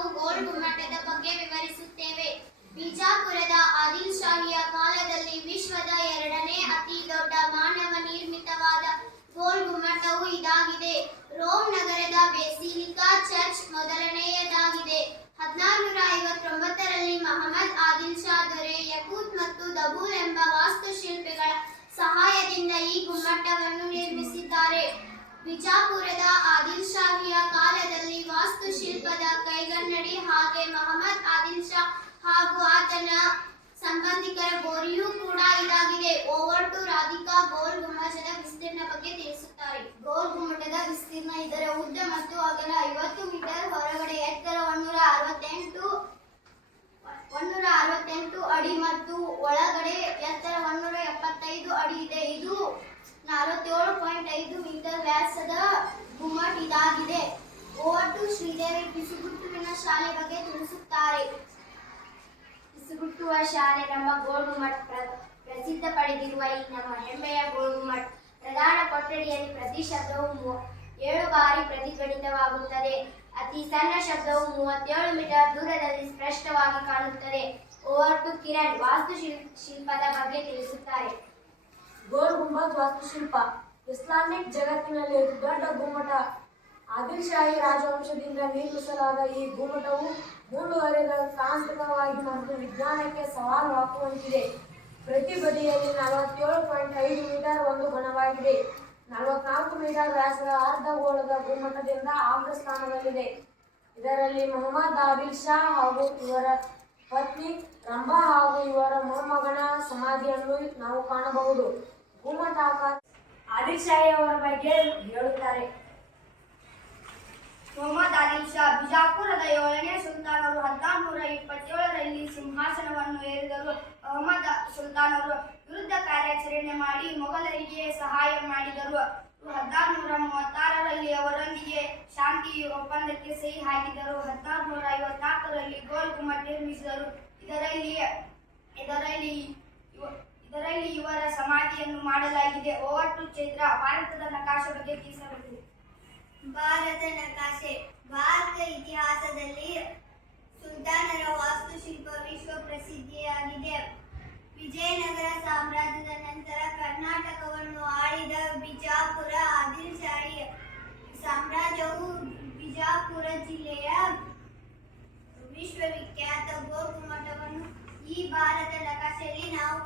ನಾವು ಗೋಲ್ ಗುಮ್ಮಟದ ಬಗ್ಗೆ ವಿವರಿಸುತ್ತೇವೆ. ಬಿಜಾಪುರದ ಆದಿಲ್ ಶಾಹಿಯ ಕಾಲದಲ್ಲಿ ವಿಶ್ವದ ಎರಡನೇ ಅತಿ ದೊಡ್ಡ ಮಾನವ ನಿರ್ಮಿತವಾದ ಗೋಲ್ ಗುಮ್ಮಟವು ಇದಾಗಿದೆ. ರೋಮ್ ನಗರದ ಬೆಸಿಲಿಕಾ ಚರ್ಚ್ ಮೊದಲನೆಯದಾಗಿದೆ. 1659ರಲ್ಲಿ ಮಹಮ್ಮದ್ ಆದಿಲ್ ಶಾ ದೊರೆ ಯಕೂತ್ ಮತ್ತು ದಬೂಲ್ ಎಂಬ ವಾಸ್ತುಶಿಲ್ಪಿಗಳ ಸಹಾಯದಿಂದ ಈ ಗುಮ್ಮಟವನ್ನು ನಿರ್ಮಿಸಿದ್ದಾರೆ. ಬಿಜಾಪುರದ ಆದಿಲ್ ಶಾಹಿಯ ಕಾಲದಲ್ಲಿ ವಾಸ್ತುಶಿಲ್ಪದ ಕೈಗನ್ನಡಿ ಹಾಗೆ ಮಹಮ್ಮದ್ ಆದಿಲ್ ಶಾ ಹಾಗೂ ಆತನ ಸಂಬಂಧಿಕರ ಗೋರಿಯೂ ಕೂಡ ಇದಾಗಿದೆ. ಓವರ್ ಟು ರಾಧಿಕಾ ಗೋಲ್ ಗುಮ್ಮಟದ ವಿಸ್ತೀರ್ಣ ಬಗ್ಗೆ ತಿಳಿಸುತ್ತಾರೆ. ಗೋಲ್ ಗುಮ್ಮಟದ ವಿಸ್ತೀರ್ಣ ಇದರ ಉದ್ದ ಮತ್ತು ಅಗಲ 50 ಮೀಟರ್, ಹೊರಗಡೆ ಎತ್ತರ 168 ಅಡಿ ಮತ್ತು ಒಳಗಡೆ ಎತ್ತರ 175 ಅಡಿ ಇದೆ. ಇದು 47.5 ಮೀಟರ್ ವ್ಯಾಸದ ಗುಮ್ಮಟ ಇದಾಗಿದೆ. ಓವರ್ ಟು ಶ್ರೀದೇವಿ ಪಿಸುಗುಟ್ಟುವಿನ ಶಾಲೆ ಬಗ್ಗೆ ತಿಳಿಸುತ್ತಾರೆ. ಪಿಸುಗುಟ್ಟುವ ಶಾಲೆ ನಮ್ಮ ಗೋಲ್ ಗುಮ್ಮಟ ಪ್ರಸಿದ್ಧ ಪಡೆದಿರುವ ಈ ನಮ್ಮ ಹೆಮ್ಮೆಯ ಗೋಲ್ ಗುಮ್ಮಟ ಪ್ರಧಾನ ಕೊಠಡಿಯಲ್ಲಿ ಪ್ರತಿ ಶಬ್ದವು 7 ಬಾರಿ ಪ್ರತಿಧ್ವನಿತವಾಗುತ್ತದೆ. ಅತಿ ಸಣ್ಣ ಶಬ್ದವು 37 ಮೀಟರ್ ದೂರದಲ್ಲಿ ಸ್ಪಷ್ಟವಾಗಿ ಕಾಣುತ್ತದೆ. ಓವರ್ ಟು ಕಿರಣ್ ವಾಸ್ತುಶಿಲ್ಪದ ಬಗ್ಗೆ ತಿಳಿಸುತ್ತಾರೆ. ಗೋಲ್ ಗುಂಬಜ್ ವಾಸ್ತುಶಿಲ್ಪ ಇಸ್ಲಾಮಿಕ್ ಜಗತ್ತಿನಲ್ಲಿ ದೊಡ್ಡ ಗುಮ್ಮಟ. ಆದಿಲ್ ಶಾಹಿ ರಾಜವಂಶದಿಂದ ನಿರ್ಮಿಸಲಾದ ಈ ಗುಮ್ಮಟವು ಮುಂದುವರೆದ ತಾಂತ್ರಿಕವಾಗಿ ಮತ್ತು ವಿಜ್ಞಾನಕ್ಕೆ ಸವಾಲು ಹಾಕುವಂತಿದೆ. ಪ್ರತಿ ಬದಿಯಲ್ಲಿ 47.5 ಮೀಟರ್ ಒಂದು ಘನವಾಗಿದೆ. 44 ಮೀಟರ್ ವ್ಯಾಸದ ಅರ್ಧ ಗೋಳದ ಗುಮ್ಮಟದಿಂದ ಅಗ್ರಸ್ಥಾನದಲ್ಲಿದೆ. ಇದರಲ್ಲಿ ಮೊಹಮ್ಮದ್ ಆದಿಲ್ ಶಾ ಹಾಗೂ ಇವರ ಪತ್ನಿ ರಂಭಾ ಹಾಗೂ ಇವರ ಮೊಮ್ಮಗನ ಸಮಾಧಿಯನ್ನು ನಾವು ಕಾಣಬಹುದು. ಗುಮ್ಮಟಾಕಾರ ಆದಿಲ್ ಶಾಹಿ ಅವರ ಬಗ್ಗೆ ಹೇಳುತ್ತಾರೆ. ಮೊಹಮ್ಮದ್ ಆದಿಲ್ ಶಾ ಬಿಜಾಪುರದ 7ನೇ ಸುಲ್ತಾನರು 1427ರಲ್ಲಿ ಸಿಂಹಾಸನವನ್ನು ಏರಿದರು. ಅಹಮದ್ ಸುಲ್ತಾನರು ವಿರುದ್ಧ ಕಾರ್ಯಾಚರಣೆ ಮಾಡಿ ಮೊಘಲರಿಗೆ ಸಹಾಯ ಮಾಡಿದರು. 1436ರಲ್ಲಿ ಅವರೊಂದಿಗೆ ಶಾಂತಿ ಒಪ್ಪಂದಕ್ಕೆ ಸಹಿ ಹಾಕಿದರು. 1454ರಲ್ಲಿ ಗೋಲ್ ಗುಮ್ಮಟ ನಿರ್ಮಿಸಿದರು. ಇದರಲ್ಲಿ ಇವರ ಸಮಾಧಿಯನ್ನು ಮಾಡಲಾಗಿದೆ. ಓವರ್ ಟು ಚೈತ್ರ ಭಾರತದ ನಕಾಶೆ ಬಗ್ಗೆ ತಿಳಿಸಬೇಕು. ಭಾರತ ನಕಾಶೆ ಭಾರತ ಇತಿಹಾಸದಲ್ಲಿ ಸುಲ್ತಾನರ ವಾಸ್ತುಶಿಲ್ಪ ವಿಶ್ವ ಪ್ರಸಿದ್ಧಿಯಾಗಿದೆ. ವಿಜಯನಗರ ಸಾಮ್ರಾಜ್ಯದ ನಂತರ ಕರ್ನಾಟಕವನ್ನು ಆಳಿದ ಬಿಜಾಪುರ ಆದಿಲ್ ಶಾಹಿ ಸಾಮ್ರಾಜ್ಯವು ಬಿಜಾಪುರ ಜಿಲ್ಲೆಯ ವಿಶ್ವವಿಖ್ಯಾತ ಗೋಲ್ ಗುಮ್ಮಟವನ್ನು ಈ ಭಾರತ ನಕಾಶೆಯಲ್ಲಿ ನಾವು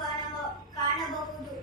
ಕಾಣಬಹುದು.